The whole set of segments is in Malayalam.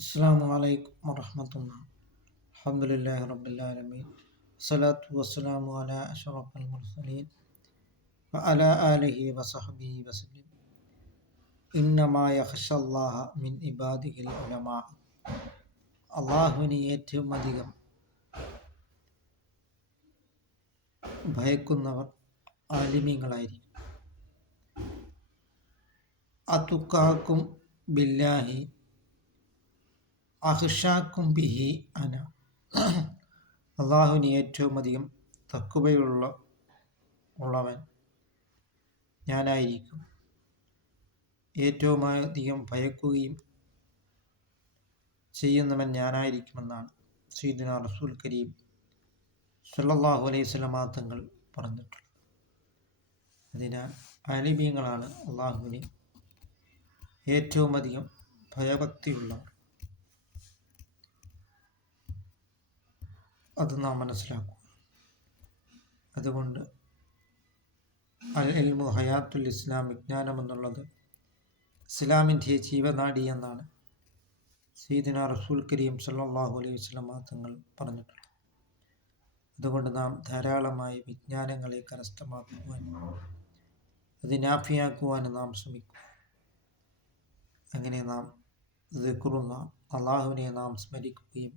അസ്സലാമു അലൈക്കും വറഹ്മത്തുള്ളാഹി. അൽഹംദുലില്ലാഹി റബ്ബിൽ ആലമീൻ. വസ്സലാത്തു വസ്സലാമു അലാ അഷ്റഫിൽ മുർസലീൻ വഅലാ ആലിഹി വസഹ്ബിഹി വസല്ലം. ഇന്നമാ യഖ്ശല്ലാഹ മിൻ ഇബാദിഹിൽ ഉലമാ. അള്ളാഹുവിനെ ഏറ്റവും അധികം ഭയക്കുന്നവർ ആലിമീങ്ങളായിരിക്കും. അതുക്കാക്കും ബില്ലാഹി അഹ്ഷാക്കും ബിഹി അന. അള്ളാഹുവിന് ഏറ്റവും അധികം തഖ്വയുള്ളവൻ ഞാനായിരിക്കും. ഏറ്റവും അധികം ഭയക്കുകയും ചെയ്യുന്നവൻ ഞാനായിരിക്കുമെന്നാണ് സയ്യിദുനാ റസൂൽ കരീം സ്വല്ലല്ലാഹു അലൈഹി വസല്ലമ തങ്ങൾ പറഞ്ഞിട്ടുള്ളത്. അതിനാൽ ആലിമീങ്ങളാണ് അള്ളാഹുവിന് ഏറ്റവും അധികം ഭയഭക്തിയുള്ളവർ. അത് നാം മനസ്സിലാക്കുക. അതുകൊണ്ട് അൽ ഇൽമു ഹയാത്തുൽ ഇസ്ലാം, വിജ്ഞാനം എന്നുള്ളത് ഇസ്ലാമിൻ്റെ ജീവനാഡി എന്നാണ് സയ്യിദുനാ റസൂൽ കരീം സ്വല്ലല്ലാഹു അലൈഹി വസല്ലമ തങ്ങൾ പറഞ്ഞിട്ടുള്ളത്. അതുകൊണ്ട് നാം ധാരാളമായി വിജ്ഞാനങ്ങളെ കരസ്ഥമാക്കുവാനും അത് നാഫിയാക്കുവാനും നാം ശ്രമിക്കുക. അങ്ങനെ നാം ദിക്റുള്ള അള്ളാഹുവിനെ നാം സ്മരിക്കുകയും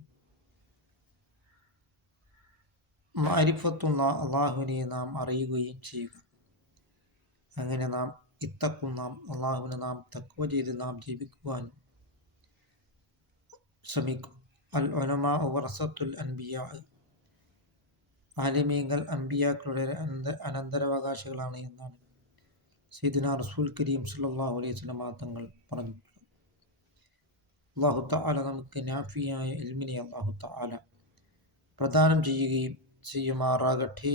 മാരിഫത്തുള്ള അള്ളാഹുവിനെ നാം അറിയുകയും ചെയ്യുക. അങ്ങനെ നാം നാം അള്ളാഹുവിനെ നാം തഖ്വ ചെയ്ത് നാം ജീവിക്കുവാൻ ശ്രമിക്കും. അൽ ഉലമാ വറസത്തുൽ അൻബിയാ. ആലിമീങ്ങൾ അൻബിയാക്കളുടെ അനന്തരാവകാശികളാണ് എന്നാണ് സയ്യിദുനാ റസൂൽ കരീം സ്വല്ലല്ലാഹു അലൈഹി വസല്ലമ തങ്ങൾ പറഞ്ഞിട്ടുള്ളത്. അല്ലാഹു തആല നമുക്ക് നാഫിയായ ഇൽമിനെ അല്ലാഹു തആല പ്രദാനം ചെയ്യുകയും ചെയ്യുമാറാകട്ടെ.